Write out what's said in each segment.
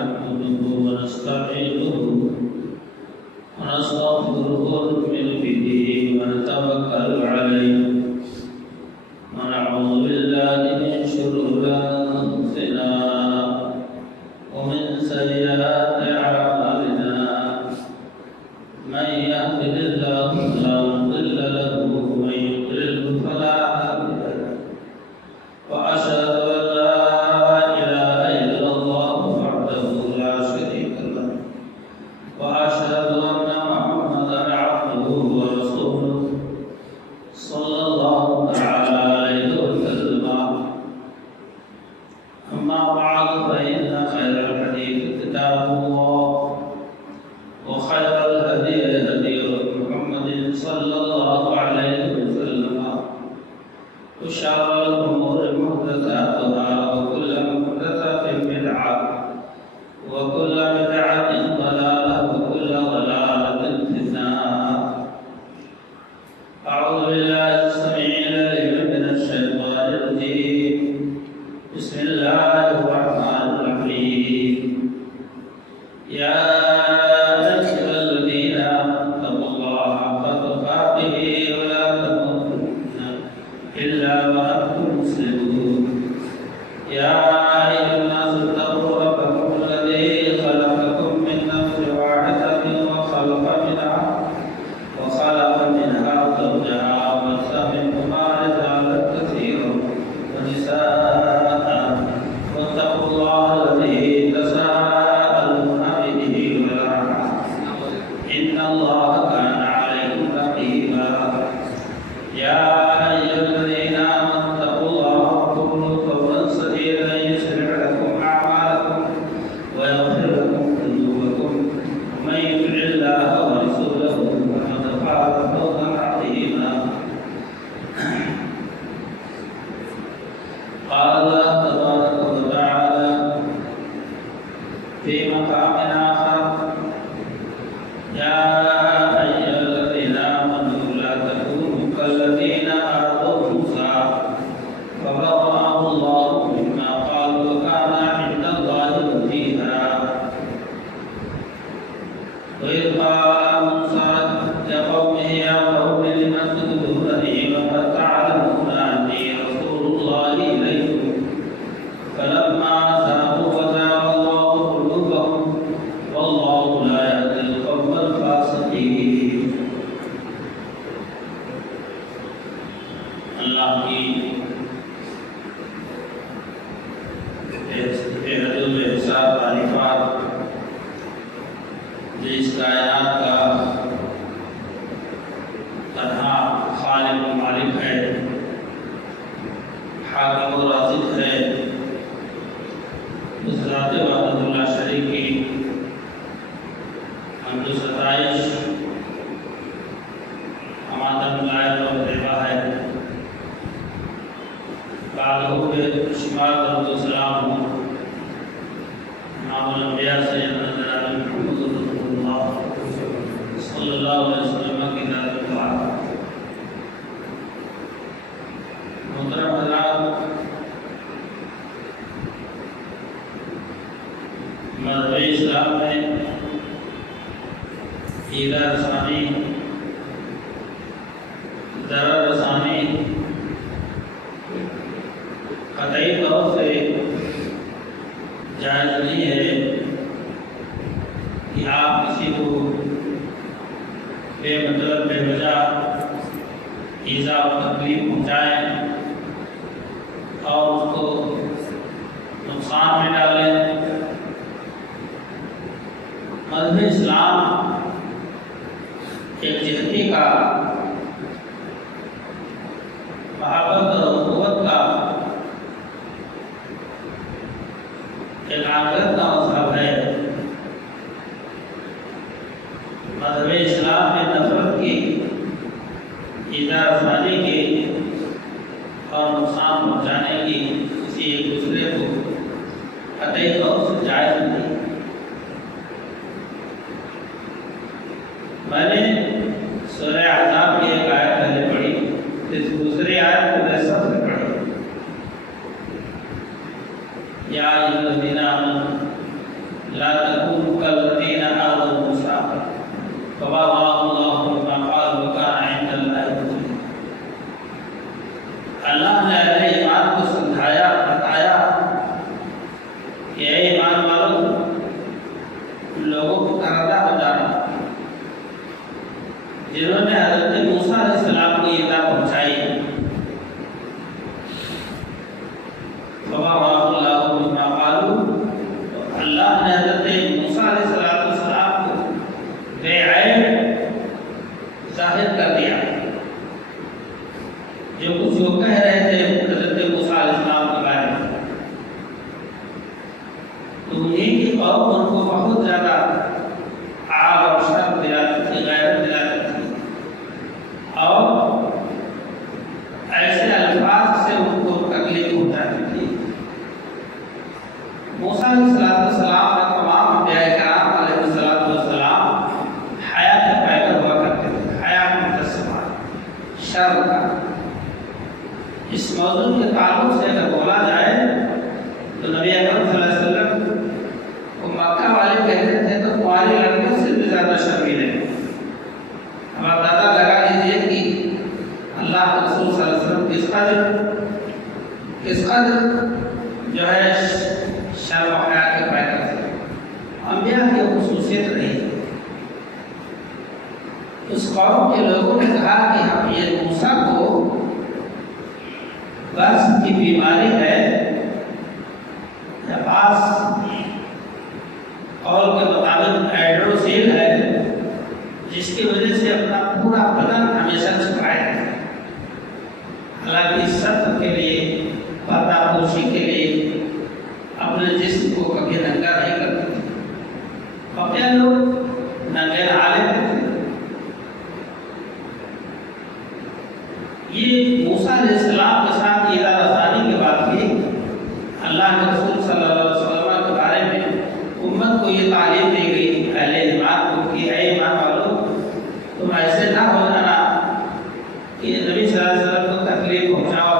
نحمده ونستعينه ونستغفره ونؤمن به ونتوكل عليه ونعوذ بالله من شرور أنفسنا ومن سيئات أعمالنا من يهده الله فلا مضل له ومن يضلل فلا هادي له وأشهد أن لا إله إلا الله وحده لا شريك له وأشهد أن محمدا عبده ورسوله صلى الله تعالى عليه وسلم أما بعد فإن خير الحديث كتاب الله وخير الهدي هدي محمد صلى الله عليه وسلم وشر الأمور محدثاتها وكل محدثة بدعة وكل بدعة ضلالة وكل ضلالة في النار. أعوذ بالله السميع العليم من الشيطان الرجيم. بسم الله الرحمن الرحيم. يا أيها الذين آمنوا اتقوا الله حق تقاته ولا تموتن إلا وأنتم مسلمون. يا أيها الناس اتقوا ربكم الذي خلقكم من نفس واحدة وخلق منها زوجها وبث منهما رجالا كثيرا ونساء واتقوا الله الذي تساءلون به والأرحام إن الله كان عليكم رقيبا. يا أيها الذين آمنوا اتقوا الله وقولوا قولا سديدا يصلح لكم أعمالكم ويغفر لكم ذنوبكم ومن يطع الله ورسوله فقد فاز فوزا عظيما. قال الله تبارك وتعالى في مقام آخر: يا أيها الذين آمنوا لا تكونوا كالذين آذوا موسى فبرأه الله مما قالوا وكان عند الله وجيها. وإذ قال موسى لقومه يا قوم لم تؤذونني وقد تعلمون أني رسول الله إليكم فلما زاغوا فزاغ الله قلوبهم والله لا يهدي القوم الفاسقين. اللہ کی حدود حساب تعریفات جس کائنات کا تنہا خالق و مالک ہے، حاکم و رازق ہے، اس ذات وحدۃ لا شریک کی حمد و ستائش ہمارا لائق و طیبہ ہے. بعد کے شمار درود و سلام ہوں امام الانبیاء سیدنا جناب محمد رسول اللہ صلی اللہ علیہ وسلم کی ذات مبارک. محترم حضرات، مذہب اسلام میں ایذا رسانی، ضرر رسانی قطعی طور سے جائز نہیں ہے کہ آپ کسی کو بے مطلب بے وجہ ایذا و تکلیف پہنچائیں اور اس کو نقصان میں ڈالیں. مذہب اسلام ایک جہتی کا، محبت اور اخوت کا، ایک آخرت کا مذہب ہے. مذہب اسلام میں نفرت کی، ایذا رسانی کی اور نقصان پہنچانے کی کسی ایک دوسرے کو قطعی طور سے جائز نہیں. میں نے سورہ احزاب کی ایک آیت پہلے پڑھی، اس دوسری آیت کو ایسا سے پڑھی: یا ایھا الذین آمنوا لا تكونوا كالذين آذوا موسى فبرأه الله مما قالوا وكان عند الله وجيها۔ اللہ نے اہل ایمان کو سمجھایا، بتایا کہ اے ایمان والوں، لوگوں کو کردہ ہو جانا جنہوں نے حضرت موسیٰ علیہ السلام کو یہ بات پہنچائی۔ فبرأه الله مما قالوا، اللہ نے حضرت موسیٰ علیہ السلام کو بے عیب ظاہر کر دیا۔ جو کچھ وہ کہہ رہے تھے حضرت موسیٰ علیہ السلام کے بارے میں، تو انہیں کی قوم ان کو بہت زیادہ آگ اور شرم دلاتی تھی، غیرت دلاتی تھی، اور ایسے الفاظ سے ان کو تکلیف پہنچاتی تھی۔ موسیٰ علیہ السلام کا تمام انبیاء کرام علیہ السلام حیا کے پیکر ہوا کرتے تھے، حیا مجسمہ شرم کا۔ اس موضوع کے تعلق سے اگر بولا جائے تو نبی اکرم صلی اللہ علیہ وسلم کو مکہ والے کہتے تھے تو تمہاری لڑکیوں سے بھی زیادہ شرمیلے ہیں۔ اب اندازہ لگا لیجیے کہ اللہ کے رسول صلی اللہ علیہ وسلم کس قدر جو ہے شرم و حیا کے پیکر تھے۔ انبیاء کی خصوصیت رہی۔ اس قوم کے لوگوں نے کہا کہ ہم یہ موسیٰ کو بس کی بیماری ہے یا بعض قول کے مطابق ایڈروسیل ہے، جس کی وجہ سے اپنا پورا بدن ہمیشہ چھپائے رہتا ہے۔ حالانکہ ستر کے لیے، پردہ پوشی کے لیے اپنے جسم کو کبھی ننگا نہیں کرتے تھے۔ بقیہ لوگ ننگے نہا لیتے تھے۔ یہ موسیٰ علیہ السلام کے ساتھ یہ رسانی کی بات کی۔ اللہ کے رسول صلی اللہ علیہ وسلم کے بارے میں امت کو یہ تعلیم دی گئی، اہل ایمان کو، کہ اے ایمان والوں، تم ایسے نہ ہو جانا کہ نبی صلی اللہ علیہ وسلم کو تکلیف پہنچاؤ،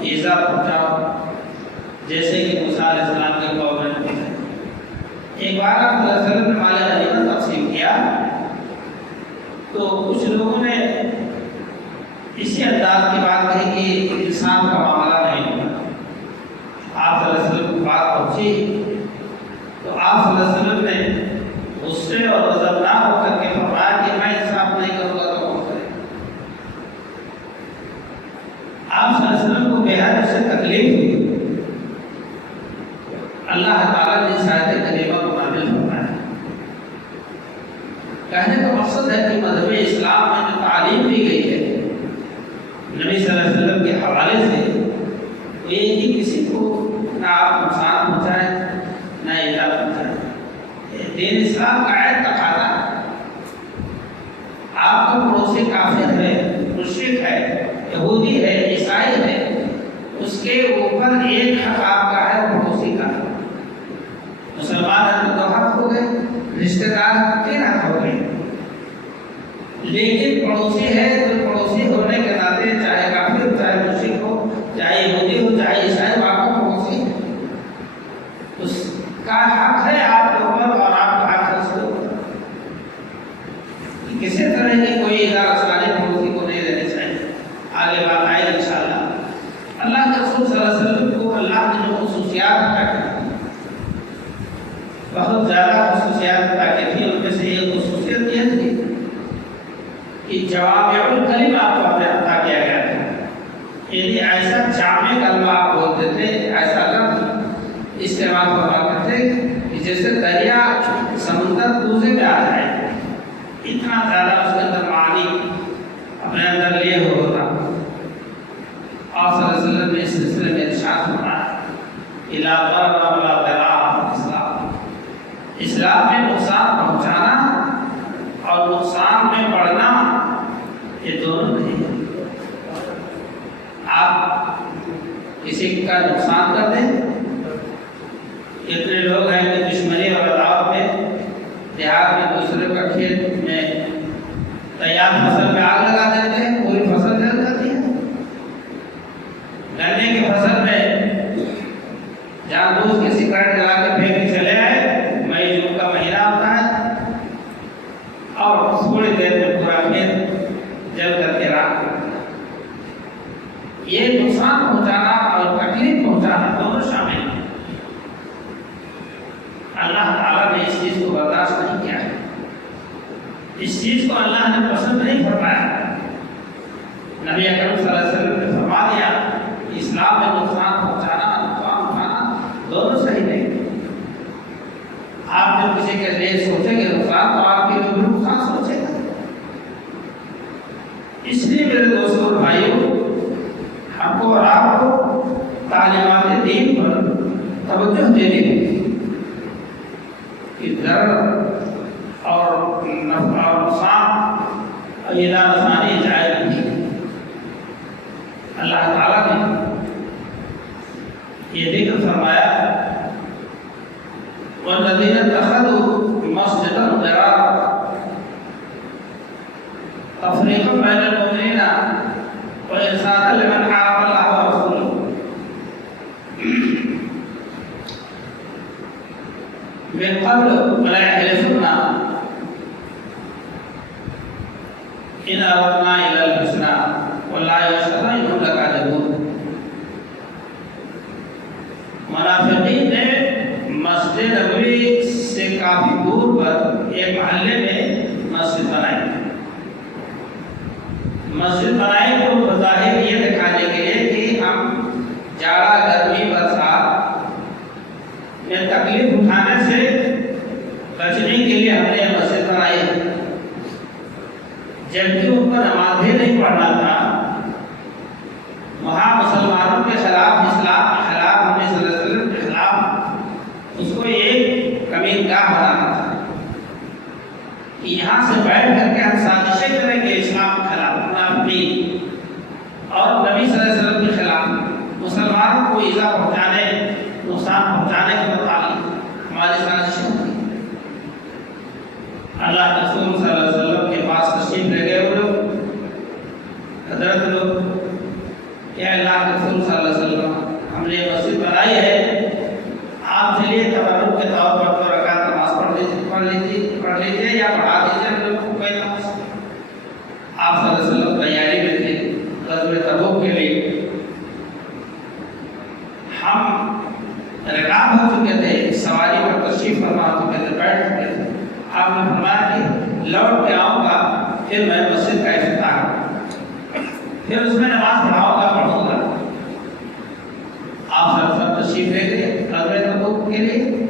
ایذا پہنچاؤ، جیسے کہ موسیٰ علیہ السلام کے قوم نے پہنچایا۔ ایک بار آپ صلی اللہ علیہ وسلم نے مال غنیمت تقسیم کیا تو کچھ لوگوں نے اسی انداز کی بات کہی کہ انسان کا معاملہ نہیں ہوتا۔ آپ صلی اللہ علیہ وسلم کی بات پہنچی تو آپ صلی اللہ علیہ وسلم نے غصے اور غضبناک ہو کر کے فرمایا کہ میں انصاف نہیں کروں گا تو کون کرے۔ آپ صلی اللہ علیہ وسلم کو بے حد اس سے تکلیف ہوئی۔ اللہ تعالیٰ نے اس آیت کریمہ کو نازل فرمایا۔ کہنے کا مقصد ہے کہ مذہب اسلام میں جو تعلیم دی گئی ہے نبی صلی اللہ علیہ وسلم کے حوالے سے، وہ یہ کہ کسی کو نہ آپ نقصان پہنچائیں نہ ایذا پہنچائیں۔ دین اسلام کا عین تقاضا ہے۔ آپ کا پڑوسی کافر ہے، مشرک ہے، یہودی ہے، عیسائی ہے، اس کے اوپر ایک حق آپ کا ہے، پڑوسی کا۔ مسلمان ہیں تو 2 حق ہو گئے، رشتہ دار 3 حق ہو گئے، لیکن پڑوسی ہے تو پڑوسی ہونے کے ناطے چاہے کافر، چاہے مشرک ہو، چاہے یہودی ہو، چاہے عیسائی، آپ کا پڑوسی ہے، اس کا حق ہے آپ کے اوپر اور آپ کا حق ہے اس کے اوپر۔ کسی طرح کی کوئی ادارہ رسانی پڑوسی کو نہیں رہنی چاہیے۔ آگے بات آئے انشاءاللہ۔ اللہ کے رسول صلی اللہ علیہ وسلم کو اللہ نے جو خصوصیات عطا کی، بہت زیادہ خصوصیات عطا کی تھی، ان میں سے ایک خصوصیت یہ تھی کہ جوامع الکلم آپ کو عطا کیا گیا تھا۔ یعنی ایسا جامع کلمہ آپ بولتے تھے، ایسا لفظ استعمال فرماتے تھے کہ جیسے دریا سمندر دوسرے میں آ جائے، اتنا زیادہ اس کے اندر معانی اپنے اندر لیے ہوتا۔ آپ صلی اللہ علیہ وسلم نے اس سلسلے میں ارشاد فرمایا، الا ضرر ولا ضرار اسلام، اسلام میں نقصان پہنچانا اور نقصان میں پڑنا یہ دونوں نہیں ہیں۔ آپ کسی کا نقصان کر دیں، اتنے لوگ ہیں کہ دشمنی اور عداوت میں دیہات میں دوسرے کا کھیت میں تیار فصل میں آگ لگا دیتے ہیں، پوری فصل جل جاتی ہے۔ گنے کی فصل میں جان بوجھ کے سگریٹ جلا کے پھینک چلے آئے، میں اللہ تعالیٰ نے اس چیز کو برداشت نہیں کیا ہے، اس چیز کو اللہ نے پسند نہیں فرمایا۔ نبی اکرم صلی اللہ علیہ وسلم نے فرما دیا اسلام میں نقصان پہنچانا نقصان اٹھانا دونوں صحیح نہیں۔ آپ جب کسی کے لیے سوچیں گے نقصان تو آپ کے لیے بھی نقصان سوچے گا۔ اس لیے میرے دوستوں اور بھائیوں، ہم کو اور آپ کو تعلیمات دین پر توجہ دینی ہے کہ ضرر اور نفع اور نقصان ایلا رسانی جائز نہیں۔ اللہ تعالیٰ نے یہ ذکر فرمایا والذین اتخذوا مسجدا ضرارا تفریقا بین المؤمنین وارشادا لمن حارب اللہ ورسولہ۔ من قبل ولا يحلفن إن أردنا إلى الحسنى والله يشهد إنهم لكاذبون۔ منافقین نے مسجد نبوی سے کافی دور پر ایک محلے میں مسجد بنائی۔ مسجد بنائی تو بظاہر یہ دکھانے کے لیے کہ ہم جاڑا گرمی برسات میں تکلیف اٹھانے سے بچنے کے لیے ہم نے مسجد بنائی، جبکہ ان کو نمازیں نہیں پڑھنا تھا۔ وہاں مسلمانوں کے خلاف، اسلام کے خلاف، نبی صلی اللہ علیہ وسلم کے خلاف اس کو ایک کمین گاہ بنانا تھا کہ یہاں سے بیٹھ کر کے ہم سازشیں کریں گے اسلام کے خلاف، منافقین اور نبی صلی اللہ علیہ وسلم کے خلاف، مسلمانوں کو ایذا پہنچانے، نقصان پہنچانے کے متعلق ہماری سازشیں ہوئی۔ اللہ کے رسول صلی اللہ علیہ وسلم کے پاس تشریف لے گئے وہ لوگ، حضرت لوگ، کہ اللہ کے رسول صلی اللہ علیہ وسلم ہم نے مسجد بنائی ہے، آپ چلیے تبرک کے طور پر 2 رکعت نماز پڑھ لیجیے یا پڑھا دیجیے ہم لوگ کو کوئی نماز۔ آپ صلی اللہ علیہ وسلم تیاری میں تھے غزوہ تبوک کے لیے، ہم رکاب ہو چکے تھے، سواری پر تشریف فرما چکے تھے، بیٹھ چکے تھے۔ آپ نے فرمایا کہ لوٹ کے آؤں گا پھر میں مسجد کا افتتاح کروں، پھر اس میں نماز پڑھاؤں گا، پڑھوں گا۔ آپ سب تشریف لے گئے غزوہ تبوک کے لیے۔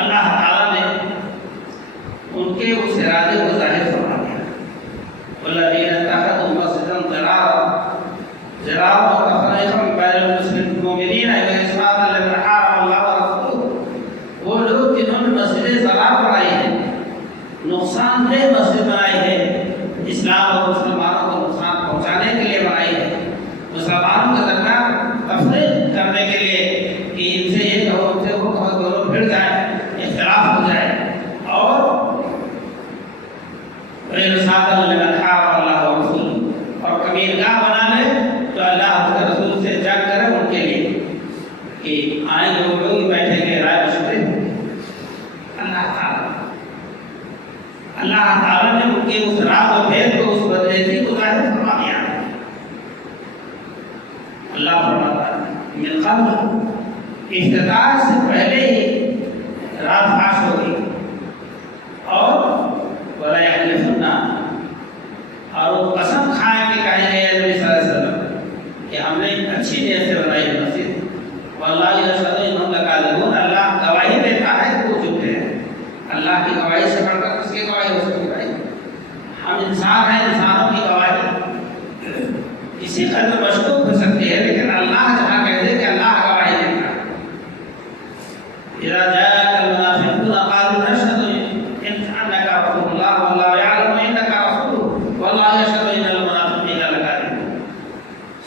اللہ تعالیٰ نے ان کے اس ارادے کو ظاہر فرما دیا۔ والذین اتخذوا مسجدا ضرارا وتفریقا بین المؤمنین وارشادا لمن حارب اللہ ورسولہ۔ وہ لوگ جنہوں نے مسجد ضرار بنائی ہے، نقصان دہ مسجد بنائی ہے، اسلام اور مسلمانوں کو نقصان پہنچانے کے لیے بنائی ہے، مسلمانوں کے درمیان تفریق کرنے کے لیے کہ ان سے یہ کہو ان سے وہ کہو، دونوں بھڑ جائیں، اختلاف ہو جائے، اور ارشادا لمن حارب اللہ ورسولہ، اور کمین گاہ بنا لے تو اللہ کے رسول سے جنگ کرے ان کے لیے کہ آئیں گے وہ لوگ بیٹھیں گے رائے مشورے ہوں گے۔ اللہ تعالیٰ نے ان کے اس راز و بھید کو، اس بدریتی کو ظاہر فرما دیا۔ اللہ فرماتا ہے من قبل، افتتاح سے پہلے ہی رات فاش ہو گئی، اور ولا یحلفن، اور وہ قسم کھائیں کہ کہیں گے نبی صلی اللہ علیہ وسلم کہ ہم نے اچھی نیت سے بنائی مسجد، واللہ یشہد انہم لکاذبون، اللہ گواہی دیتا ہے کہ وہ جھوٹے ہیں۔ اللہ کی گواہی سے بڑھ کر کس کی گواہی ہو سکتی ہے؟ ہم انسان ہیں، انسانوں کی گواہی اسی قدر مشکوک ہو سکتی ہے، لیکن اللہ جہاں کہہ دے کہ اللہ گواہی دیتا ہے۔ اذا جاءك المنافقون قالوا نشهد انك رسول الله والله يعلم انك رسوله والله يشهد ان المنافقين لكاذبون۔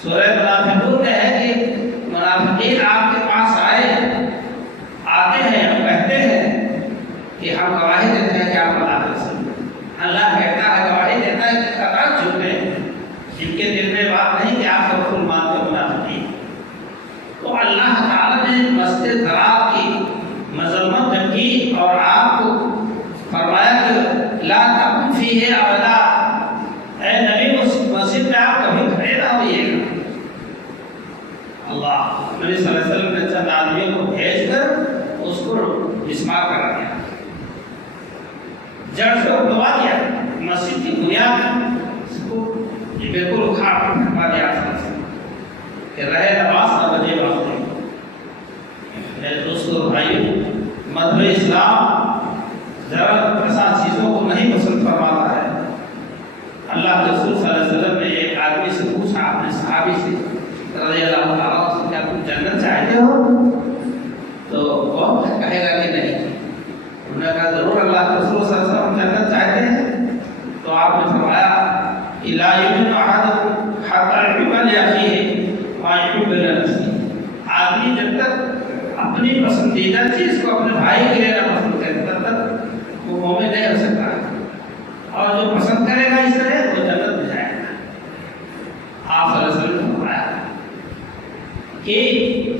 سورہ منافقون میں ہے کہ منافقین آپ کے پاس آتے ہیں، ہم کہتے ہیں کہ ہم گواہی دیتے ہیں کہ آپ اللہ کے رسول ہیں۔ اللہ کہتا ہے، گواہی دیتا ہے کہ قطعاً جھوٹے ہیں، جن کے دل میں بات نہیں کہ آپ رسول مانتے منافقین۔ تو اللہ تعالیٰ نے مسجد ضرار کی مذمت کی اور آپ کو فرمایا کہ لا تقم فیہ ابدا، اے نبی مسجد میں آپ کبھی کھڑے نہ ہوئیے گا۔ اللہ نبی صلی اللہ علیہ وسلم نے چند آدمیوں کو بھیج کر اس کو مسمار کرا دیا، جڑ سے دبا دیا، مسجد کی بنیاد کو یہ بالکل اکھاڑ پھینکا دیا کہ رہے نماز نہ بجے واسطے۔ میرے دوستوں بھائیو، مذہب اسلام ذرا ایسا چیزوں کو نہیں پسند فرماتا ہے۔ اللہ کے رسول صلی اللہ علیہ وسلم نے ایک آدمی سے پوچھا، اپنے صحابی سے رضی اللہ تعالیٰ عنہ سے، کیا تم جنت چاہتے ہو؟ تو وہ کہے گا کہ نہیں۔ انہوں نے کہا ضرور اللہ کے رسول صلی اللہ علیہ وسلم جنت چاہتے ہیں؟ تو آپ نے فرمایا لا یؤمن احدکم حتی یحب لاخیہ ما یحب لنفسہ۔ آدمی جب تک اپنی پسندیدہ چیز کو اپنے بھائی کے لیے نہ پسند کرے تب تک وہ مومن نہیں ہو سکتا، اور جو پسند کرے گا اس طرح وہ جنت میں جائے گا۔ آپ صلی اللہ علیہ وسلم نے فرمایا کہ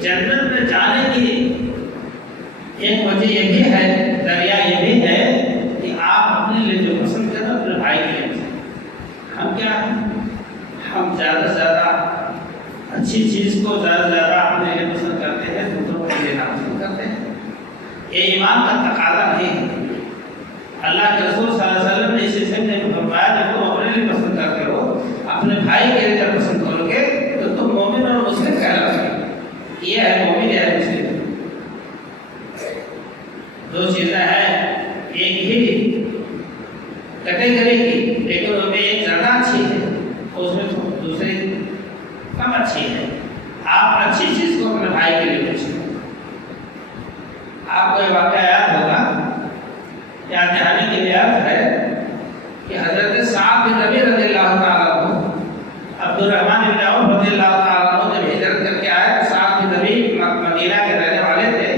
جنت میں جانے کی ایک وجہ یہ بھی ہے، ذریعہ یہ بھی ہے کہ آپ اپنے لیے جو پسند کریں اپنے بھائی کے لیے پسند۔ ہم کیا ہیں؟ ہم زیادہ سے زیادہ اچھی چیز کو زیادہ سے زیادہ اپنے لیے پسند کرتے ہیں، دوسروں کو لینا پسند کرتے ہیں۔ یہ ایمان کا تقاضا نہیں ہے۔ اللہ کے رسول صلی اللہ علیہ وسلم نے اس سلسلے میں فرمایا کہ تم اپنے لیے پسند کرتے ہو، اپنے بھائی کے لیے جب پسند کرو گے تو تم مومن اور مسلم کہلاؤ گے۔ یہ ہے مومن، یہ ہے مسلم۔ دو چیزیں ہیں، ایک ہی کیٹیگری کی، لیکن ان میں ایک زیادہ اچھی ہے، اس میں دوسری کم اچھی ہے۔ آپ اچھی چیز کو اپنے بھائی کے لیے پوچھیں۔ آپ کو یہ واقعہ یاد ہوگا، یاد دہانی کے لیے یاد ہے کہ حضرت سعد بن ربیع رضی اللہ تعالیٰ عنہ، عبد الرحمن بن عوف رضی اللہ تعالیٰ عنہ جب ہجرت کر کے آئے تو سعد بن ربیع مدینہ کے رہنے والے تھے۔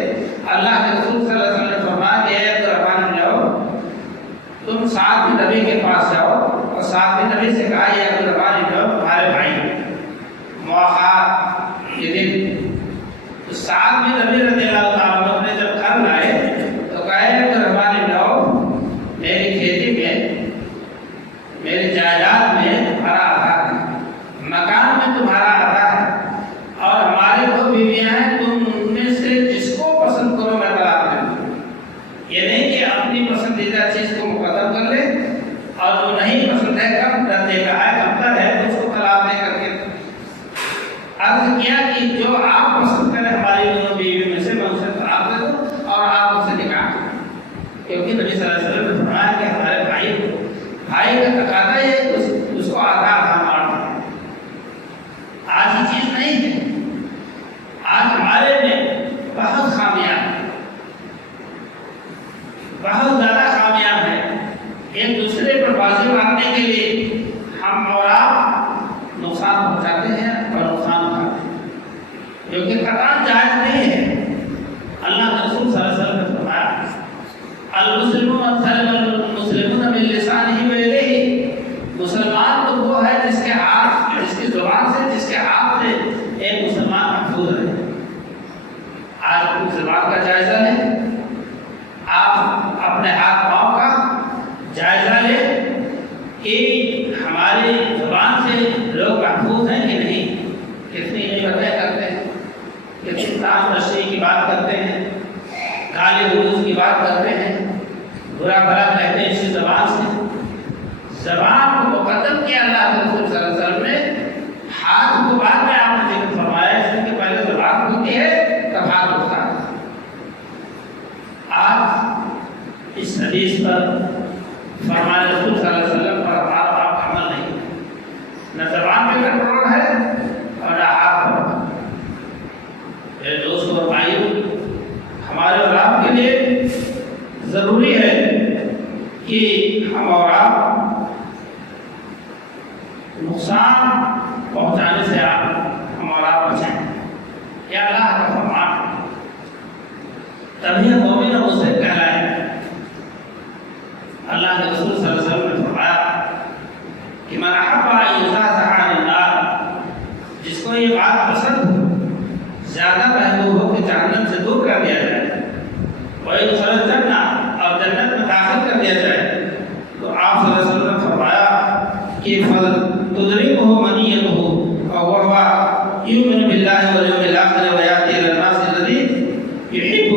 اللہ کے رسول صلی اللہ علیہ وسلم نے فرمایا کہ اے عبد الرحمن بن عوف، تم سعد بن ربیع کے پاس جاؤ اور سعد بن ربیع سے کہا یہ عبد الرحمن بن عوف تمہارے بھائی مواخات یہ دن۔ تو سعد بن ربیع رضی اللہ تعالیٰ عنہ نے جب گھر لائے تو کہا ہے عبد الرحمن بن عوف، میری کھیتی میں، میری جائیداد میں تمہارا آدھا ہے، مکان میں تمہارا آدھا ہے، اور ہمارے دو بیویاں ہیں، تم ان میں سے جس کو پسند کرو میں طلاق دے دوں۔ یہ نہیں کہ اپنی پسندیدہ چیز کو مقدم کر لے، اور جو نہیں پسند ہے کم درجے کا ہے، کمتر ہے، تو اس کو طلاق دے کر کے عرض کیا کہ جو آپ پسند کریں ہماری دونوں بیوی میں سے میں اسے طلاق دے دوں اور آپ اسے نکاح کریں۔ کیونکہ نبی صلی اللہ علیہ وسلم نے فرمایا کہ ہمارے بھائی کا تقاضا ہے اس کو آدھا آدھا مارنا ہے۔ آج یہ چیز نہیں ہے۔ آج ہمارے میں بہت خامیاں ہیں، بہت زیادہ خامیاں ہیں۔ ایک دوسرے پر بازی مارنے کے لیے ہم اور آپ نقصان پہنچاتے ہیں اور نقصان اٹھاتے ہیں، جو کہ قطعاً جائز نہیں ہے۔ اللہ کے رسول صلی اللہ علیہ وسلم نے فرمایا المسلمون سلم المسلمون باللسانه ويده، مسلمان تو وہ ہے جس کے ہاتھ، جس کی زبان سے، جس کے ہاتھ سے ایک مسلمان محفوظ رہے۔ آج اپنی زبان کا جائزہ لیں، آپ اپنے ہاتھ پاؤں کا جائزہ لیں کہ ہماری زبان سے لوگ محفوظ ہیں کہ نہیں، کتنی غیبتیں کرتے ہیں، کتنی تاج تشریح کی بات کرتے ہیں، گالی گلوچ کی بات کرتے ہیں، برا بھلا کہتے ہیں اسی زبان سے۔ زبان کو مقدم کیا اللہ کے رسول صلی اللہ علیہ وسلم نے، ہاتھ کو بعد میں آپ نے ذکر فرمایا، اس لیے کہ پہلے زبان ہوتی ہے تب ہاتھ ہوتا ہے۔ آج اس حدیث پر فرمان رسول صلی اللہ علیہ وسلم پر ہمارا آپ عمل نہیں، نہ زبان پہ کنٹرول ہے اور نہ ہاتھ پر۔ میرے دوستوں اور بھائیوں، ہمارے اور آپ کے لیے ضروری ہے کہ ہم اور آپ نقصان پہنچانے سے ہم اور آپ بچیں۔ یہ اللہ کا فرمان ہے، تبھی مومن اور مسلم کہلائیں۔ اللہ کے رسول صلی اللہ علیہ وسلم نے فرمایا کہ من احب ان یزحزح عن النار، جس کو یہ بات پسند ہو، زیادہ محبوب ہو کہ جہنم سے دور کر دیا جائے، وَيُدْخَلَ الْجَنَّةَ، اور جنت میں داخل کر دیا جائے، تو آپ صلی اللہ علیہ وسلم نے فرمایا کہ فَتُدْرِكُهُ مَنِيَّتُهُ وَهُوَ يُؤْمِنُ بِاللَّهِ وَالْيَوْمِ الْآخِرِ وَيَأْتِي إِلَى النَّاسِ الَّذِي يُحِبُّ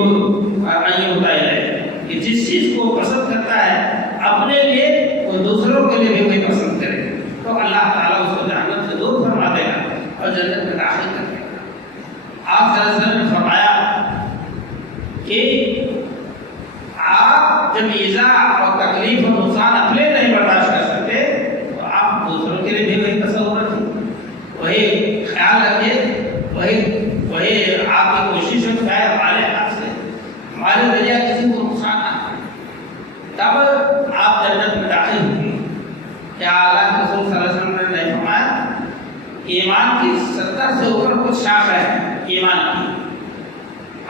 ہوتا ہے کہ جس چیز کو پسند کرتا ہے اپنے لیے وہ دوسروں کے لیے بھی وہی پسند کرے تو اللہ تعالیٰ اس کو جہنم سے دور فرما دے گا اور جنت میں داخل کر دے گا۔ آپ صلی اللہ علیہ وسلم نے فرمایا کہ آپ جب ایذا اور تکلیف اور نقصان اپنے نہیں برداشت کر سکتے تو آپ دوسروں کے لیے بھی وہی تصور رکھیں، وہی خیال رکھیں، وہی آپ کی کوشش ہو کہ ہمارے ہاتھ سے ہمارے ذریعہ کسی کو نقصان نہ آئے، تب آپ جنت میں داخل ہوں گے۔ کیا اللہ کے رسول صلی اللہ علیہ وسلم نے فرمایا ایمان کی 70 سے اوپر کچھ شاخ ہے ایمان کی،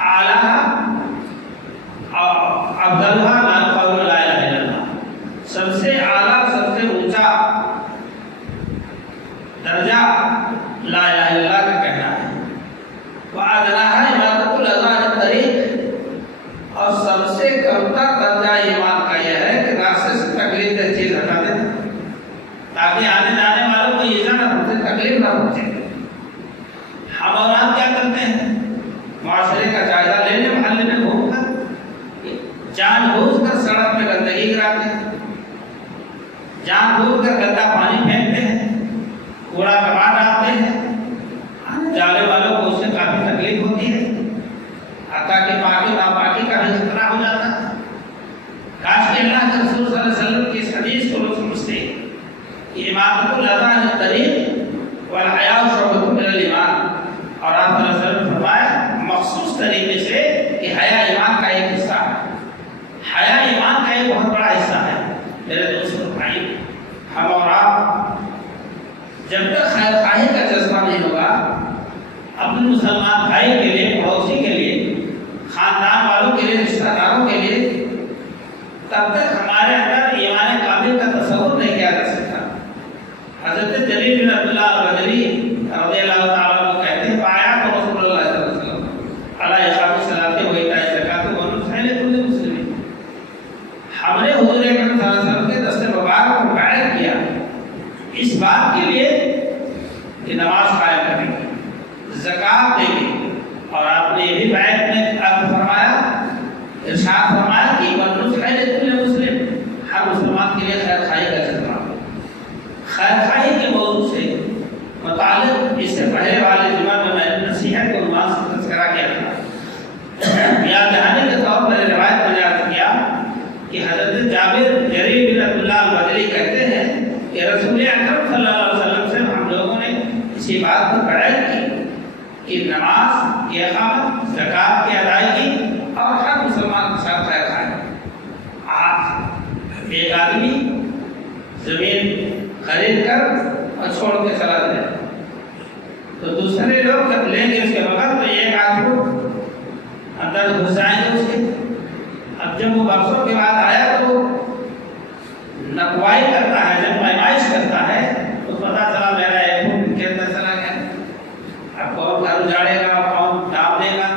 اعلیٰ اور افضلها قول لا الہ الا اللہ، سب سے اعلیٰ سب سے اونچا درجہ لا الہ الا اللہ کا کہنا ہے، وادناها اماطۃ الاذى عن الطریق، اور سب سے کمتر درجہ ایمان کا یہ ہے کہ راستے سے تکلیف دہ چیز ہٹا دینا تاکہ آنے جانے والوں کو ایذا نہ پہنچے، تکلیف نہ پہنچے۔ ہم اور آپ کیا کرتے ہیں؟ معاشرے کا جائزہ لینے محلے میں گھوم کر جان بوجھ کر سڑک میں گندگی گراتے ہیں، جان بوجھ کر گندا پانی پھینکتے ہیں، کوڑا کباڑ ڈالتے ہیں، آنے جانے والوں کو اس سے کافی تکلیف ہوتی ہے، حتیٰ کہ پاکی ناپاکی کا بھی خطرہ ہو جاتا ہے۔ کاش کہ اللہ کے رسول صلی اللہ علیہ وسلم کی اس حدیث کو لوگ سمجھتے کہ اماطۃ الاذى عن الطریق والحیاء شعبۃ من الایمان، اور آپ صلی اللہ علیہ وسلم نے فرمایا مخصوص طریقے سے کہ حیا ایمان کا ایک حصہ ہے، حیا ایمان کا ایک بہت بڑا حصہ ہے۔ میرے دوستوں بھائی، ہم اور آپ جب تک خیر خواہی کا جذبہ نہیں ہوگا اپنے مسلمان بھائی کے لیے، پڑوسی کے لیے، خاندان والوں کے لیے، رشتہ داروں کے لیے، تب تک ہمارے اندر ایمان کامل کا تصور نہیں کیا جا سکتا۔ حضرت جریر بن عبداللہ البجلی رضی اللہ تعالیٰ عنہ کہتے ہیں پایا تو رسول اللہ صلی اللہ علیہ وسلم علیہ الصلوۃ والسلام کل مسلم، ہم نے حضور اکرم صلی اللہ علیہ وسلم کے دست مبارک کو بیعت کیا اس بات کے لیے کہ نماز قائم کریں گے، زکوٰۃ دیں گے، اور آپ نے یہ بھی بیعت میں فرمایا، ارشاد فرمایا کہ والنصح لكل مسلم، ہر مسلمان کے لیے خیر خواہی کا جذبہ۔ خیر خواہی کے موضوع سے متعلق اس سے پہلے والے جمعہ میں نے نصیحت کو عنوان سے تذکرہ کیا تھا، یاد دہانی کے طور پر روایت میں یاد کیا کہ حضرت جابر جریر بن عبداللہ البجلی کہتے ہیں کہ رسول اکرم صلی اللہ علیہ وسلم سے ہم لوگوں نے اسی بات کو بیعت کی کہ نماز کی اقامت، زکوٰۃ کی ادائیگی اور ہر مسلمان کے ساتھ خیر خواہی۔ آج ایک آدمی زمین خرید کر اور چھوڑ کے چلا جائے تو دوسرے لوگ جب لیں گے اس کے بغیر تو ایک آدمی اندر گھس جائیں گے اس کے۔ اب جب وہ برسوں کے بعد آیا تو نقوائی کرتا ہے، جب پیمائش کرتا ہے تو پتہ چلا میرا ایک فٹ کے اندر چلا گیا۔ اب کون گھر اجاڑے گا، کون دام دے گا؟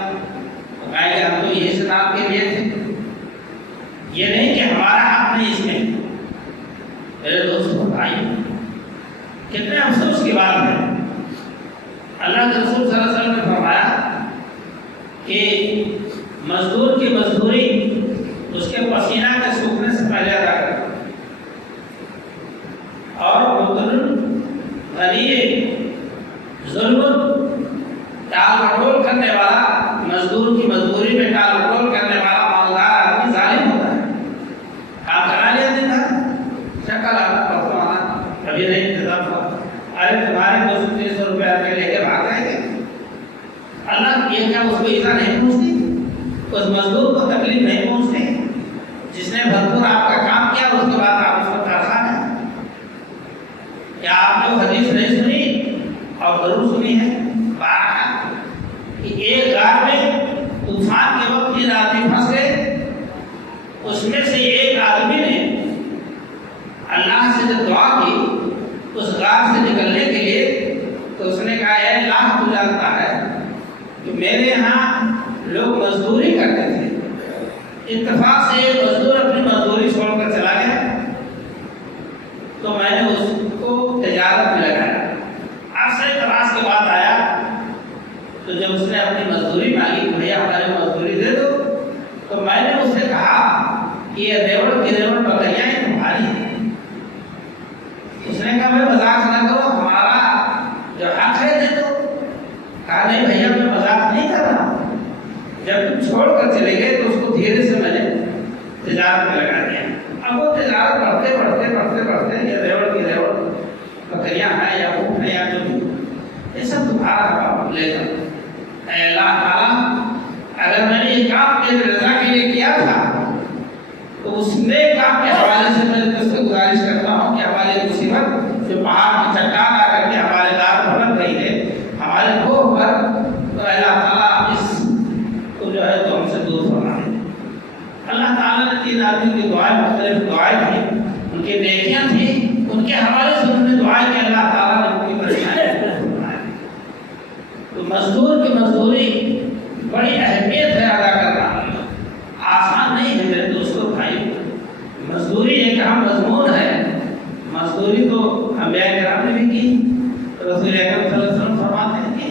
تو کہیں گے ہم تو یہ سے دام کے لیے تھے، یہ نہیں کہ ہمارا حق نہیں اس میں۔ میرے دوستوں بھائی، کتنے افسوس کی بات ہے، اللہ کے رسول صلی اللہ علیہ وسلم نے فرمایا کہ مزدور کی مزدوری اس کے پسینہ کے سوکھنے سے پہلے ادا کرے، اور غنی ظلم ٹال مٹول کرنے والا، مزدور کی مزدوری میں ٹال مٹول کرنے والا مالدار آدمی ظالم ہوتا ہے۔ کام کرا لیا دن تھا، شکل آنا پرسوں آنا، کبھی نہیں انتظام ہوا، ارے تمہارے 200-300 روپے آپ کے لے کے بھاگ جائیں گے۔ اللہ یہ کیا اس کو ایسا نہیں پہنچتی، اس مزدور کو تکلیف نہیں پہنچتی جس نے بھرپور آپ کا کام کیا، اس کے بعد آپ اس کو ترخان ہے؟ کیا آپ نے وہ حدیث نہیں سنی اور ضرور سنی ہے کہ ایک غار میں طوفان کے وقت 3 آدمی پھنس گئے، اس میں سے ایک آدمی نے اللہ سے جب دعا کی اس غار سے نکلنے کے لیے تو اس نے کہا اے اللہ تو جانتا ہے کہ میرے یہاں لوگ مزدوری کرتے تھے، اتفاق سے ایک مزدور اپنی مزدوری چھوڑ کر چلا گیا تو میں نے اس کو تجارت میں لگایا۔ عرصہ تلاش کے بعد آیا تو جب اس نے اپنی مزدوری مانگی، بھیا ہماری مزدوری دے دو، تو میں نے اس سے کہا کہ یہ ریوڑ کی ریوڑ بکریاں ہیں تمہاری ہیں۔ اس نے کہا میں مذاق نہ کرو، ہمارا جو حق ہے دے دو۔ کہا نہیں بھیا میں مذاق نہیں کر رہا، جب تم چھوڑ کر چلے گئے تو اس کو دھیرے سے میں نے تجارت میں لگا دیا۔ اب وہ تجارت بڑھتے بڑھتے بڑھتے بڑھتے یہ ریوڑ کی ریوڑ بکریاں ہیں یا اونٹ ہیں یا جو بھی، یہ سب تمہارا لے کر اے اللہ تعالیٰ اگر میں نے یہ کام تیری رضا کے لیے کیا تھا تو اس نیک کام کے حوالے سے میں تجھ سے گزارش کرتا ہوں کہ ہماری مصیبت جو پہاڑ کی چٹان آ کر کے ہمارے دار بھرک رہی ہے ہمارے کوہ پر، تو اللہ تعالیٰ اس کو جو ہے تو ہم سے دور فرما دے۔ اللہ تعالیٰ نے 3 آدمی کی دعائیں مختلف دعائیں تھیں، ان کی نیکیاں تھیں، ان کے حوالے سے انہوں نے دعائیں کہ اللہ تعالیٰ نے ان کی پریشانیاں دور فرمائے۔ تو مزدور کی مزدوری بڑی اہمیت ہے ادا کرنا، آسان نہیں ہے میرے دوستوں بھائی۔ مزدوری ایک اہم مضمون ہے، مزدوری تو انبیاء کرام نے بھی کی، رسول اکرم صلی اللہ علیہ وسلم فرماتے ہیں کہ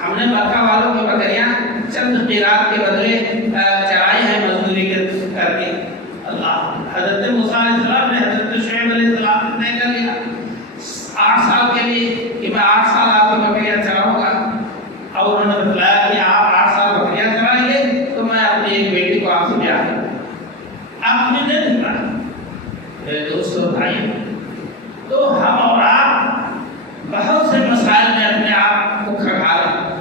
ہم نے مکہ والوں کی بکریاں چند قیراط کے بدلے چرائی ہے مزدوری کر کے۔ اللہ حضرت موسیٰ علیہ السلام نے حضرت شعیب علیہ السلام نے طے کر لیا 8 سال کے لیے کہ میں 8 سال آپ کی بکریاں چراؤں گا، اور انہوں نے بتلایا کہ آپ 8 سال بکریاں چرائیں گے تو میں اپنی ایک بیٹی کو آپ سے بیاہ کروں گا۔ آپ نے نہیں دکھا میرے دوستوں بھائی، تو ہم اور آپ بہت سے مسائل میں اپنے آپ کو کھنگالیں،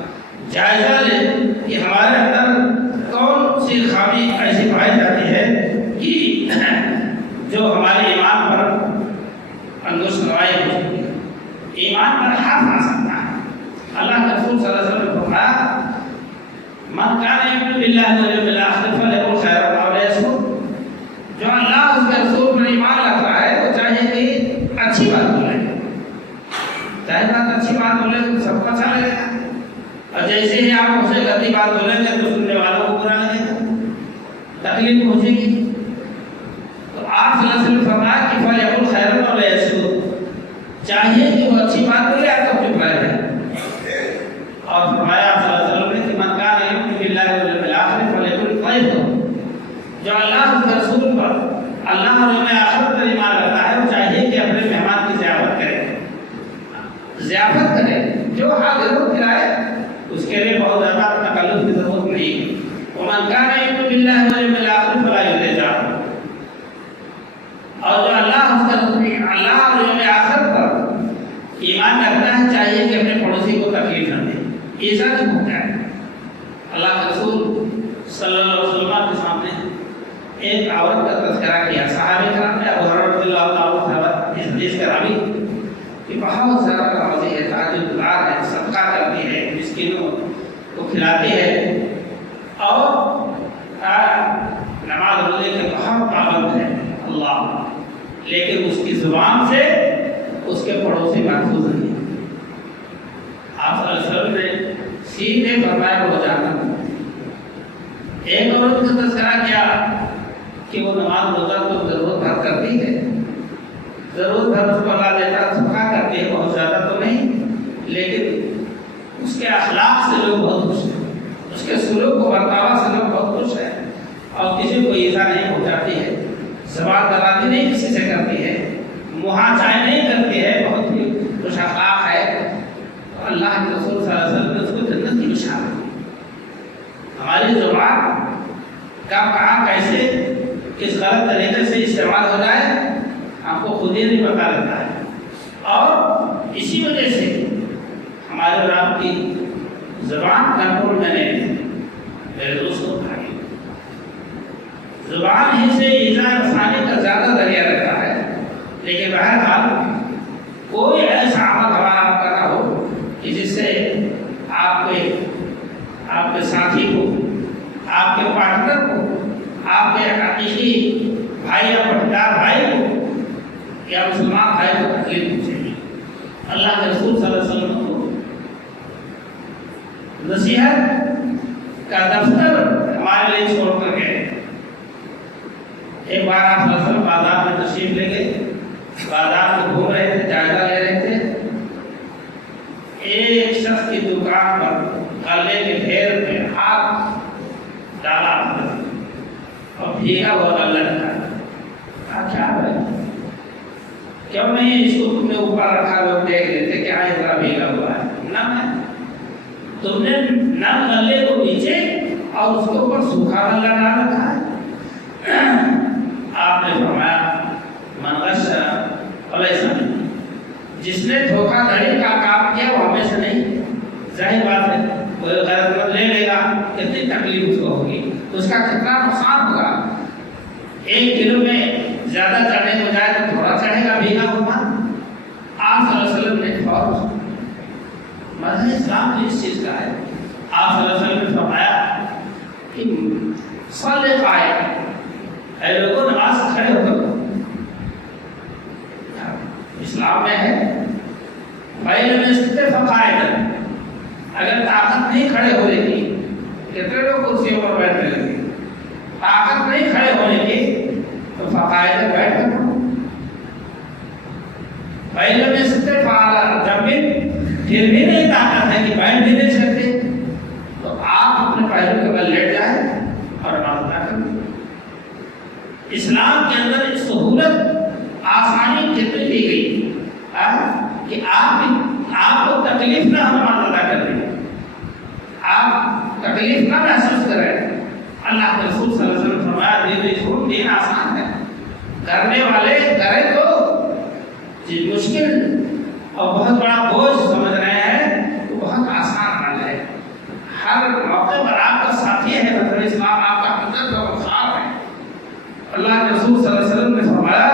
جائزہ لیں کہ ہمارے اندر کون سی خامی ایسی پائی جاتی ہے کہ جو ہمارے ایمان پر انگوش نوائی ہو سکتی ہے، ایمان پر ہاتھ آ سکتا ہے۔ اللہ کے رسول صلی اللہ علیہ وسلم نے فرمایا من کان یؤمن باللہ والیوم الآخر فلیقل خیرا او لیصمت، جو اللہ اس کے رسول پر ایمان رکھتا ہے وہ چاہیے کہ اچھی بات بولے، چاہے بات اچھی بات بولے تو سب کو اچھا لگے گا، اور جیسے ہی آپ اسے غلطی بات بولیں گے تو سننے والوں کو برا لگے گا، تکلیف پہنچے گی۔ تو آپ صلی اللہ علیہ وسلم فرمایا کہ فلیقل خیرا او لیصمت، چاہیے کہ وہ اچھی بات بولے آپ کو چپ رہے ہیں۔ اور فرمایا صلی اللہ علیہ وسلم نے کہ من کان یؤمن باللہ والیوم الآخر فلیقل خیرا، جو اللہ کے رسول پر اللہ اور یوم آخرت پر ایمان رکھتا ہے وہ چاہیے کہ اپنے مہمان کی ضیافت کرے، ضیافت کرے، جو حاضر ہو کھلائے، اس کے لیے بہت زیادہ تکلف کی ضرورت نہیں ہے۔ ومن کان یؤمن باللہ والیوم الآخر فلا یؤذی جارہ، اور جو اللہ اس کا اللہ اور یوم آخرت پر ایمان رکھتا ہے چاہیے کہ اپنے پڑوسی کو تکلیف نہ دے، ایسا نہیں ہوتا ہے۔ اللہ کے رسول صلی اللہ علیہ وسلم کے سامنے ایک عورت کا تذکرہ کیا، صحابہ کرام نے ابو ہریرہ رضی اللہ تعالیٰ عنہ اس حدیث کا راوی کہ بہت زیادہ نمازی ہے، تہجد گزار ہے، صدقہ کرتی ہے، مسکینوں کو کھلاتی ہے، اور نماز روزے کے بہت پابند ہے اللہ، لیکن اس کی زبان سے اس کے پڑوسی محفوظ نہیں۔ آپ صلی اللہ علیہ وسلم نے سیدھے فرمایا وہ جہنم۔ ایک عورت کا تذکرہ کیا کہ وہ نماز روزہ کو ضرورت بھر کرتی ہے، ضرورت بھر اس کو اللہ دیتا صدقہ کرتی ہے، بہت زیادہ تو نہیں، لیکن اس کے اخلاق سے لوگ بہت خوش ہیں، اس کے سلوک و برتاوا سے لوگ بہت خوش ہیں، اور کسی کو ایذا نہیں پہنچاتی ہے، زبان درازی نہیں کسی سے کرتی ہے، منہ چائے نہیں کرتی ہے، بہت ہی خوش اخلاق ہے۔ اللہ کے رسول صلی اللہ علیہ وسلم نے اس کو جنت کی بشارت دی۔ ہماری زبان کب کہاں کیسے کس غلط طریقے سے استعمال ہو جائے آپ کو خود ہی نہیں پتا لگتا ہے، اور اسی وجہ سے ہمارے اور آپ کی زبان کنٹرول میں نہیں ہے۔ میرے دوستوں بھائی، زبان ہی سے ایذا رسانی کا زیادہ ذریعہ رہتا ہے، لیکن بہرحال کوئی ایسا عمل ہمارا آپ کا نہ ہو کہ جس سے آپ کے ساتھی کو، آپ کے پارٹنر کو، آپ کے حقیقی بھائی یا پٹدار بھائی کو یا مسلمان بھائی کو تکلیف پہنچے۔ اللہ کے رسول صلی اللہ علیہ وسلم کو نصیحت کا دفتر ہمارے لیے چھوڑ کر گئے۔ ایک بار آپ صلی اللہ علیہ وسلم بازار میں تشریف لے گئے، بازار میں گھوم رہے تھے، جائزہ لے رہے تھے، ایک شخص کی دکان پر غلے کے ڈھیر میں ہاتھ ڈالا، بھیگا ہوا اللہ کا کیا ہے؟ کیوں نہیں اس کو تم نے اوپر رکھا لوگ دیکھ لیتے کیا ہے ذرا بھیگا ہوا ہے؟ نم ہے، تم نے نم غلے کو نیچے اور اس کے اوپر سوکھا غلہ ڈال رکھا ہے۔ آپ نے فرمایا من غش فلیس منی، جس نے دھوکہ دھڑی کا کام کیا وہ ہمیں سے نہیں۔ ظاہر بات ہے کوئی غیرت مند لے لے گا کتنی تکلیف اس کو ہوگی، اس کا کتنا نقصان ہوگا۔ 1 کلو میں زیادہ چڑھنے کو جائے تو تھوڑا چڑھے گا بھیگا ہوا۔ آپ صلی اللہ علیہ وسلم نے فوراً مذہب اسلام اس چیز کا ہے، آپ صلی اللہ علیہ وسلم نے فرمایا کہ صلی قائم، اے لوگوں نماز کھڑے ہو کر اسلام میں ہے۔ فَإِن لَمْ يَسْتَطِعْ فَقَاعِدًا، اگر طاقت نہیں کھڑے ہونے کی، کتنے لوگ کرسیوں پر بیٹھنے لگے، طاقت نہیں کھڑے ہونے کی تو فقاعدًا بیٹھ کر پڑھو۔ فَإِن لَمْ يَسْتَطِعْ فَعَلَىٰ جَنبٍ، پھر بھی نہیں طاقت ہے کہ بیٹھ بھی نہیں سکتے تو آپ اپنے پیروں کے بل لیٹ جائیں اور نماز ادا کریں۔ اسلام کے اندر سہولت آسانی کتنی دی گئی کہ آپ کو تکلیف نہ ہو نماز ادا کرنے، آپ تکلیف نہ محسوس کریں۔ اللہ کے رسول صلی اللہ علیہ وسلم فرمایا دین آسان ہے، کرنے والے کرے تو مشکل اور بہت بڑا بوجھ سمجھ رہے ہیں تو بہت آسان عمل ہے۔ ہر موقع پر آپ کا ساتھی ہے مطلب اسلام، آپ کا حضرت و مخار ہے۔ اللہ کے رسول صلی اللہ علیہ وسلم نے فرمایا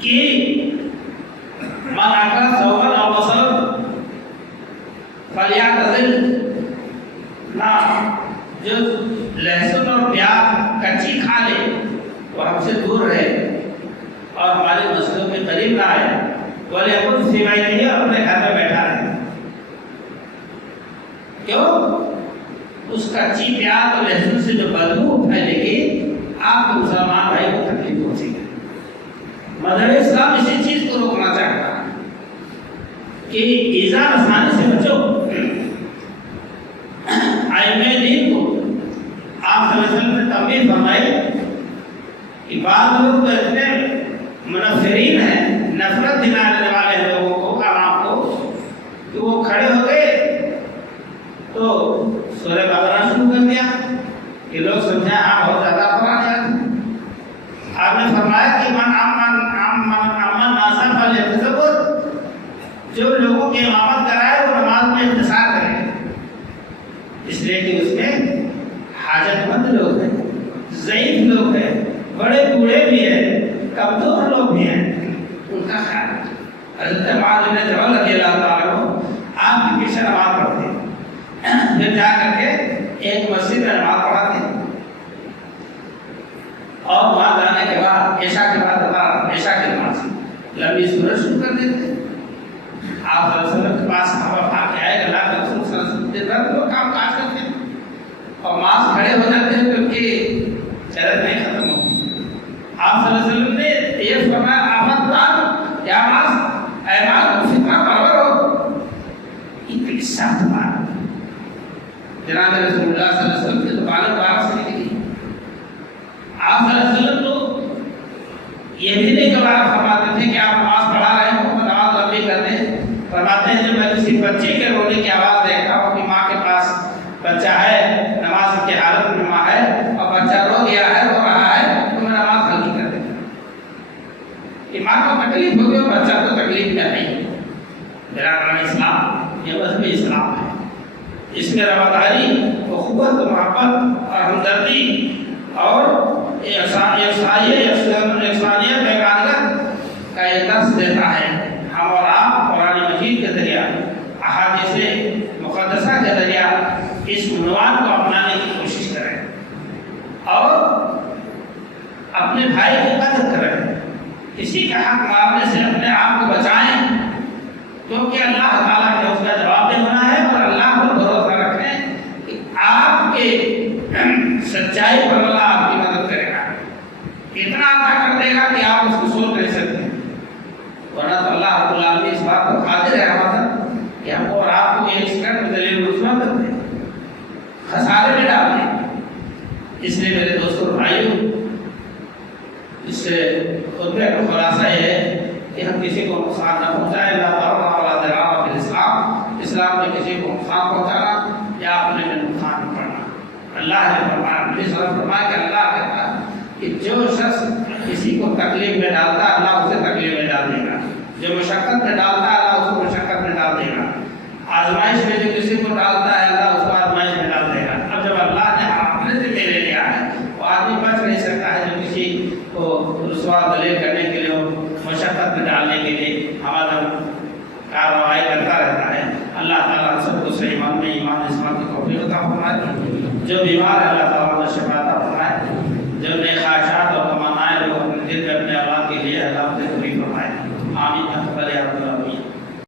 کہ من اکل ثوبا او بصرا فلیعتزل، نہ جو لہسن اور پیاز کچی کھا لے وہ ہم سے دور رہے اور ہمارے مسجدوں کے قریب نہ آئے، وَلْيَقُلْ فِي بَيْتِهِ، اور اپنے گھر میں بیٹھا رہے۔ کیوں؟ اس کچی پیاز اور لہسن سے جو بدبو پھیلے گی آپ کے مسلمان بھائی کو تکلیف پہنچے گی۔ مذہب اسلام اسی چیز کو روکنا چاہتا ہے کہ ایذا رسانے سے بچو۔ ائمہ دین کو آپ صلی اللہ علیہ وسلم نے تنبیہ فرمائی کہ بعض لوگ تو اتنے منفرین ہیں، نفرت دلانے والے لوگوں کو، عوام کو، کہ وہ کھڑے ہو گئے تو سورہ بقرہ شروع کر دیا کہ لوگ سمجھیں آپ بہت زیادہ قرآن یاد ہیں۔ آپ نے فرمایا کہ من امن ناسا فلیتزور، جو لوگوں کی امامت کرائے وہ نماز میں اختصار کرے، اس لیے کہ اس میں حاجت مند لوگ ہیں، ضعیف لوگ ہیں، بڑے بوڑھے بھی ہیں، کمزور لوگ بھی ہیں، ان کا خیال۔ حضرت معاذ بن جبل رضی اللہ تعالیٰ عنہ آپ کے پیچھے نماز پڑھتے، پھر جا کر کے ایک مسجد میں نماز پڑھاتے اور وہاں جانے کے بعد عشاء کے بعد عشاء کی نماز لمبی سورت شروع کر دیتے۔ آپ صلی اللہ علیہ وسلم کے پاس صحابہ بھاگ کے آئے، اللہ کے رسول صلی اللہ علیہ وسلم دن بھر لوگ کام کاج کرتے ہیں اور نماز کھڑے ہو جاتے ہیں تو ان کی چرت نہیں ختم ہوتی۔ آپ صلی اللہ علیہ وسلم نے یہ فرمایا آمد دار یا ناس، اے ناس فتنہ پرور ہو، اتنی سخت بات جناب رسول اللہ صلی اللہ علیہ وسلم کی زبان بات سے نکلی۔ آپ صلی اللہ علیہ وسلم تو یہ بھی نہیں گوارا فرماتے تھے کہ آپ نماز پڑھا رہے ہو نماز لمبی کر دیں، فرماتے ہیں جب میں کسی بچے کے رونے کی آواز دیکھتا ہوں کہ ماں کے پاس بچہ ہے، نماز کی حالت میں ماں ہے اور بچہ رو گیا ہے، رو رہا ہے، تو میں نماز ہلکی کر دیتا ہوں کہ ماں کو تکلیف ہوگی اور بچہ تو تکلیف میں نہیں۔ میرا نام اسلام، یہ مذہب اسلام ہے، اس میں رواداری، اخوت، محبت اور ہمدردی اور یکسانیت بیگانگت کا یہ درس دیتا ہے۔ ہم اور آپ قرآن مجید کے ذریعہ، احادیث مقدسہ کے ذریعہ اس عنوان کو اپنانے کی کوشش کریں اور اپنے بھائی کی قدر کریں، کسی کا حق مارنے سے اپنے آپ کو بچائیں، کیونکہ اللہ تعالیٰ نے اس کا جواب دے ہونا ہے، اور اللہ پر بھروسہ رکھیں کہ آپ کے سچائی پر اللہ آپ کی مدد کرے گا، اتنا عطا کر دے گا کہ آپ اس کو سوچ نہیں سکتے، ورنہ تو اللہ رب العالمین اس بات پر قادر ہے کہ ہم اور آپ کو ایک سیکنڈ میں ذلیل و رسوا کر دیں، خسارے میں ڈال دیں۔ اس لیے میرے دوستوں بھائیوں، اس خطبے کا خلاصہ یہ ہے کہ ہم کسی کو نقصان نہ پہنچائیں، لا ضرر ولا ضرار فی الاسلام، اسلام میں کسی کو نقصان پہنچانا یا اپنے میں نقصان پڑنا۔ اللہ نے فرمایا، نبی صلی اللہ علیہ وسلم فرمایا کہ اللہ کہتا ہے کہ جو شخص کسی کو تکلیف میں ڈالتا ہے اللہ اسے تکلیف میں ڈال دے گا، جو مشقت میں ڈالتا ہے اللہ اس کو مشقت میں ڈال دے گا، آزمائش میں جو کسی کو ڈالتا ہے اللہ اس کو آزمائش میں ڈال دے گا۔ اب جب اللہ نے اپنے ذمہ لے لیا ہے وہ آدمی بچ نہیں سکتا ہے جو کسی کو رسوا دلیل کرنے کے لیے مشقت میں ڈالنے کے لیے ہمارا کارروائی کرتا رہتا ہے۔ اللہ تعالیٰ سب کو صحیح ایمان میں ایمان اسمات کی توفیق عطا فرمائے۔ جو بیمار ہے اللہ